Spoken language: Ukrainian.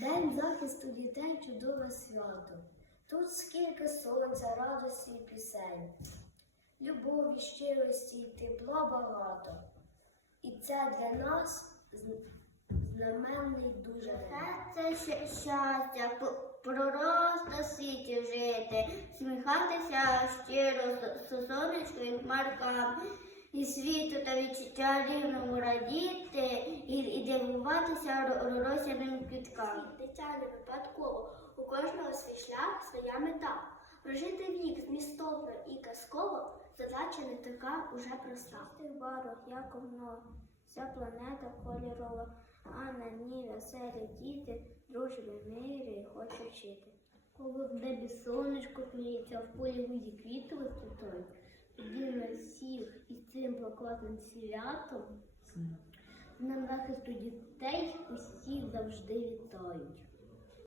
День захисту дітей чудове свято. Тут скільки сонця, радості і пісень, любові, щирості і тепла багато. І це для нас знаменний дуже день. це щастя, проросте світі жити, сміхатися щиро сонечку і хмаркам, і світу та відчуття рівному раді розвиватися росляним квіткам. Дитя випадково, у кожного свій шлях своя мета. Прожити вік змістовно і казково, задача не така уже проста. Тих барок, як воно, вся планета кольорова, а на ній веселі діти, дружбі, мирі хочуть вчити. Коли в небі сонечко кліється, в полі виді квіти виступають, тоді на всіх із цим покладним святом нам захисту дітей усі завжди вітають.